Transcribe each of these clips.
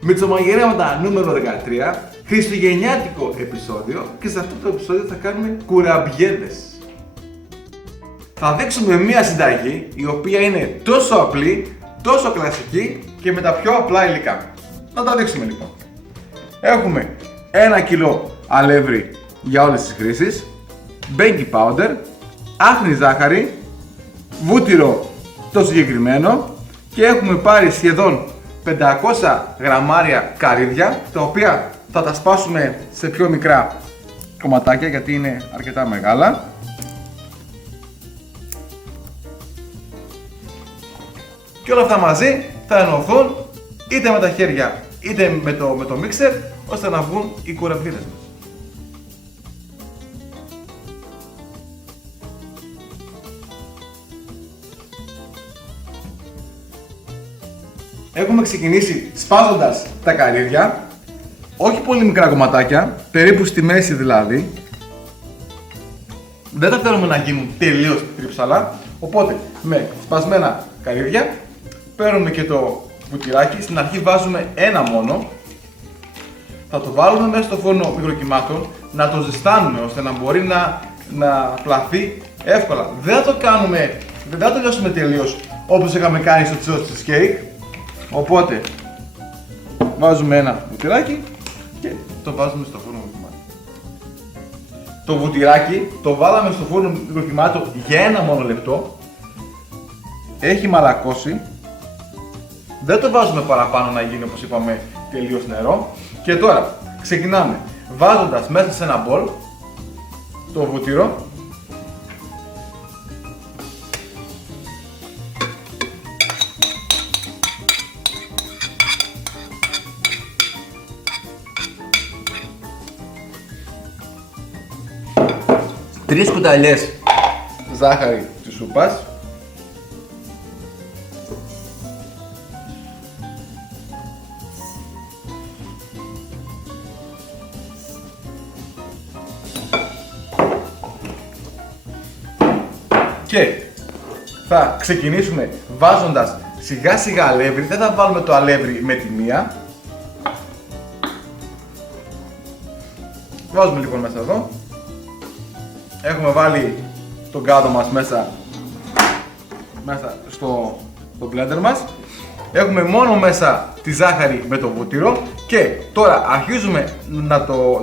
Μητσομαγειρέματα νούμερο 13, χριστουγεννιάτικο επεισόδιο, και σε αυτό το επεισόδιο θα κάνουμε κουραμπιέδες. Θα δείξουμε μια συνταγή η οποία είναι τόσο απλή, τόσο κλασική και με τα πιο απλά υλικά. Να τα δείξουμε λοιπόν. Έχουμε 1 κιλό αλεύρι για όλες τις χρήσεις, baking powder, άχνη ζάχαρη, βούτυρο το συγκεκριμένο, και έχουμε πάρει σχεδόν 500 γραμμάρια καρύδια, τα οποία θα τα σπάσουμε σε πιο μικρά κομματάκια γιατί είναι αρκετά μεγάλα. Και όλα αυτά μαζί θα ενωθούν είτε με τα χέρια είτε με το μίξερ, ώστε να βγουν οι κουραμπιέδες μας. Έχουμε ξεκινήσει σπάζοντας τα καρύδια, όχι πολύ μικρά κομματάκια, περίπου στη μέση δηλαδή. Δεν τα θέλουμε να γίνουν τελείως τρίψαλα, οπότε με σπασμένα καρύδια παίρνουμε και το βουτυράκι. Στην αρχή βάζουμε ένα μόνο, θα το βάλουμε μέσα στο φούρνο μικροκυμάτων, να το ζεστάνουμε ώστε να μπορεί να πλαθεί εύκολα. Δεν θα το λιώσουμε τελείως όπως είχαμε κάνει στο cheesecake. Οπότε βάζουμε ένα βουτυράκι και το βάζουμε στο φούρνο μικροκυμάτων. Το βουτυράκι το βάλαμε στο φούρνο μικροκυμάτων για ένα μόνο λεπτό. Έχει μαλακώσει. Δεν το βάζουμε παραπάνω να γίνει, όπως είπαμε, τελείως νερό. Και τώρα ξεκινάμε βάζοντας μέσα σε ένα μπολ το βούτυρο. Τρεις κουταλιές ζάχαρη της σούπας. Και θα ξεκινήσουμε βάζοντας σιγά σιγά αλεύρι. Δεν θα βάλουμε το αλεύρι με τη μία. Βάζουμε λοιπόν μέσα εδώ. Έχουμε βάλει τον κάδο μας μέσα στο blender μας. Έχουμε μόνο μέσα τη ζάχαρη με το βούτυρο. Και τώρα αρχίζουμε να το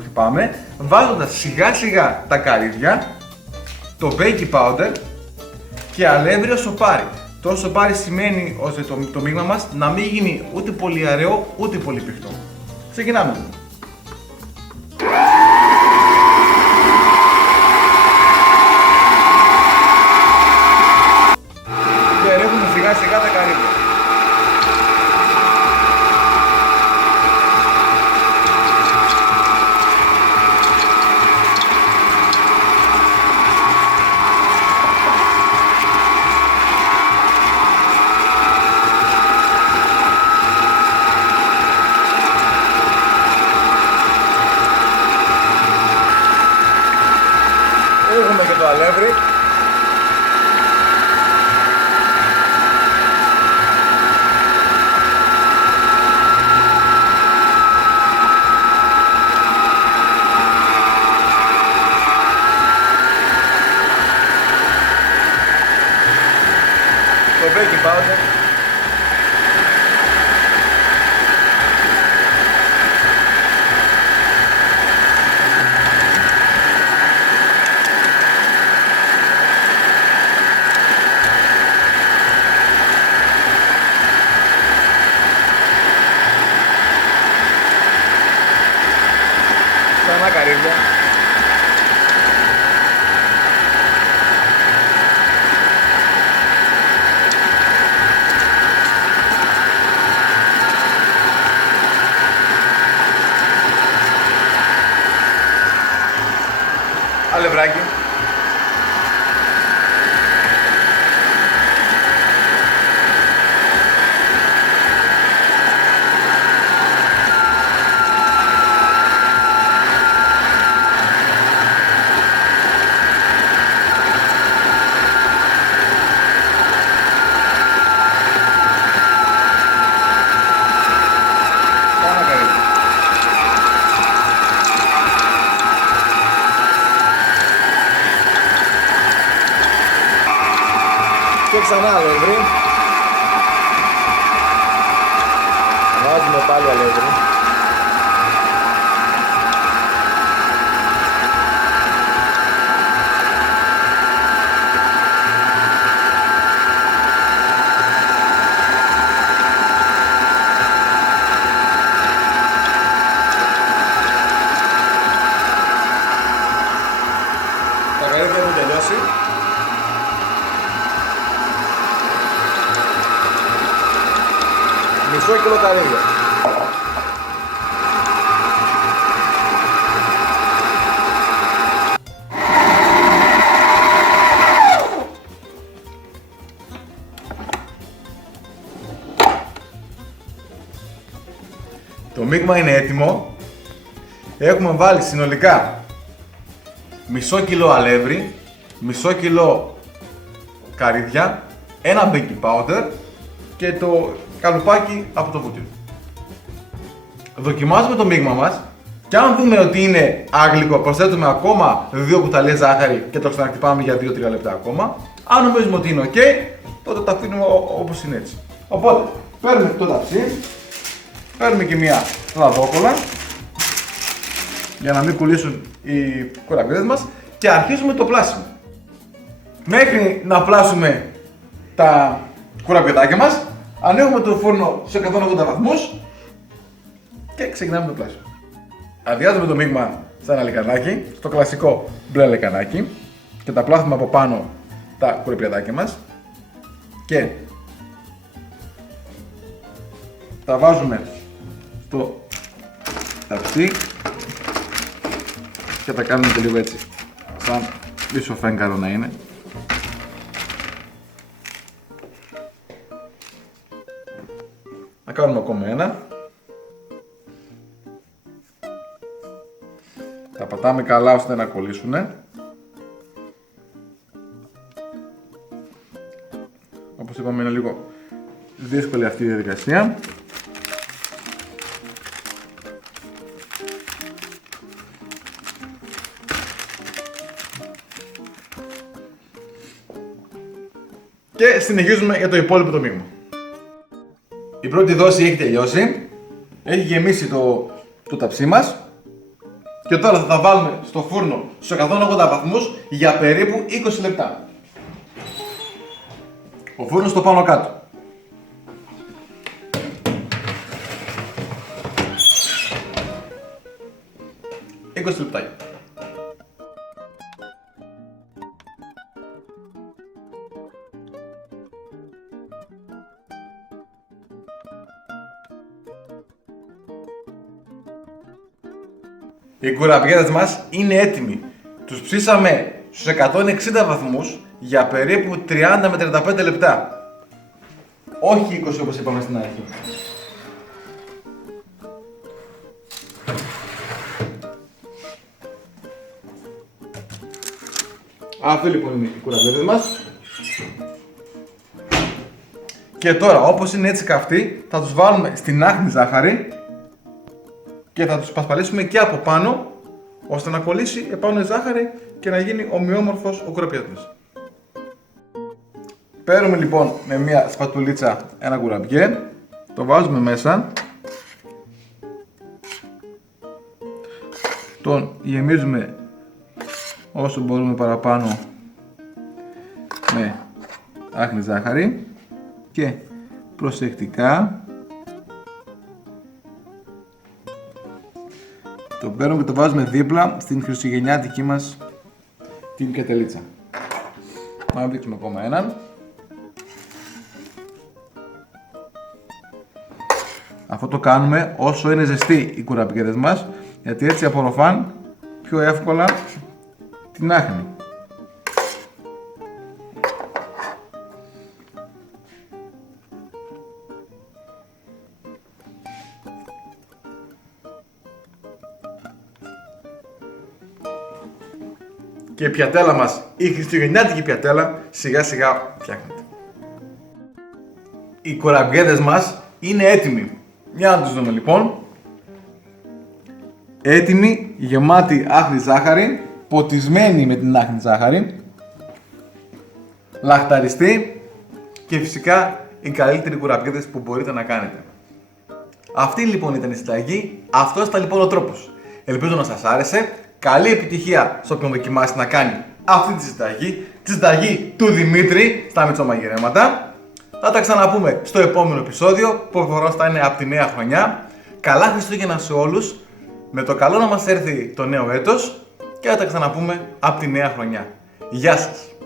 χτυπάμε, βάζοντας σιγά σιγά τα καρύδια, το baking powder και αλεύρι ως σοπάρι. Το σοπάρι σημαίνει ώστε το μείγμα μας να μην γίνει ούτε πολύ αραιό ούτε πολύ πηχτό. Ξεκινάμε. Και ρίχνουμε σιγά σιγά τα καρύδια. Έχουμε και το αλεύρι. Το baking powder. Ξανά καρύδια. Αλευράκι. ξανά αλεύρι. Βάζουμε πάλι αλεύρι. Τα καρύδια έχουν τελειώσει. Μισό κιλό καρύδια. Το μείγμα είναι έτοιμο. Έχουμε βάλει συνολικά μισό κιλό αλεύρι, μισό κιλό καρύδια, ένα baking powder και το καλουπάκι από το βούτυρο. Δοκιμάζουμε το μείγμα μας και αν δούμε ότι είναι άγλικο, προσθέτουμε ακόμα 2 κουταλιές ζάχαρη και το ξαναχτυπάμε για 2-3 λεπτά ακόμα. Αν νομίζουμε ότι είναι ok, τότε το αφήνουμε όπως είναι έτσι. Οπότε, παίρνουμε το ταψί, παίρνουμε και μια λαδόκολα για να μην κουλήσουν οι κουραμπιέδες μας και αρχίζουμε το πλάσιμο. Μέχρι να πλάσουμε τα κουραμπιεδάκια μας, ανοίγουμε το φούρνο σε 180 βαθμούς και ξεκινάμε το πλάσιμο. Αδειάζουμε το μείγμα σε ένα λεκανάκι, στο κλασικό μπλε λεκανάκι και τα πλάθουμε από πάνω τα κουραμπιεδάκια μας και τα βάζουμε στο ταψί και τα κάνουμε και λίγο έτσι, σαν πίσω φέγγαρο να είναι. Να κάνουμε ακόμα ένα. Τα πατάμε καλά ώστε να κολλήσουνε. Όπως είπαμε, είναι λίγο δύσκολη αυτή η διαδικασία. Και συνεχίζουμε για το υπόλοιπο το μείγμα. Η πρώτη δόση έχει τελειώσει. Έχει γεμίσει το ταψί μας. Και τώρα θα τα βάλουμε στο φούρνο στους 180 βαθμούς για περίπου 20 λεπτά. Ο φούρνος στο πάνω κάτω. λεπτάκια. Οι κουραμπιέδες μας είναι έτοιμοι. Τους ψήσαμε στους 160 βαθμούς για περίπου 30 με 35 λεπτά. Όχι 20 όπως είπαμε στην αρχή. Αυτοί λοιπόν είναι οι κουραμπιέδες μας. Και τώρα, όπως είναι έτσι καυτοί, θα τους βάλουμε στην άχνη ζάχαρη και θα τους πασπαλίσουμε και από πάνω, ώστε να κολλήσει επάνω η ζάχαρη και να γίνει ομοιόμορφος ο κουραμπιέδης μας. Παίρνουμε λοιπόν με μια σπατουλίτσα ένα κουραμπιέ, το βάζουμε μέσα, τον γεμίζουμε όσο μπορούμε παραπάνω με άχνη ζάχαρη και προσεκτικά το παίρνουμε και το βάζουμε δίπλα στην χριστουγεννιάτικη μας την κετελίτσα. Να δείξουμε ακόμα έναν. Αυτό το κάνουμε όσο είναι ζεστοί οι κουραμπιέδες μας, γιατί έτσι απορροφάν πιο εύκολα την άχνη. Και η πιατέλα μας, η χριστουγεννιάτικη πιατέλα, σιγά σιγά φτιάχνεται. Οι κουραμπιέδες μας είναι έτοιμοι. Για να τους δούμε λοιπόν. Έτοιμοι, γεμάτη άχνη ζάχαρη, ποτισμένη με την άχνη ζάχαρη, λαχταριστή και φυσικά οι καλύτεροι κουραμπιέδες που μπορείτε να κάνετε. Αυτή λοιπόν ήταν η συνταγή, αυτός ήταν λοιπόν ο τρόπος. Ελπίζω να σας άρεσε. Καλή επιτυχία σε όποιον δοκιμάσει να κάνει αυτή τη συνταγή του Δημήτρη στα μυτσομαγειρέματα. Θα τα ξαναπούμε στο επόμενο επεισόδιο που προφανώς θα είναι από τη νέα χρονιά. Καλά Χριστούγεννα σε όλους, με το καλό να μας έρθει το νέο έτος και θα τα ξαναπούμε από τη νέα χρονιά. Γεια σας!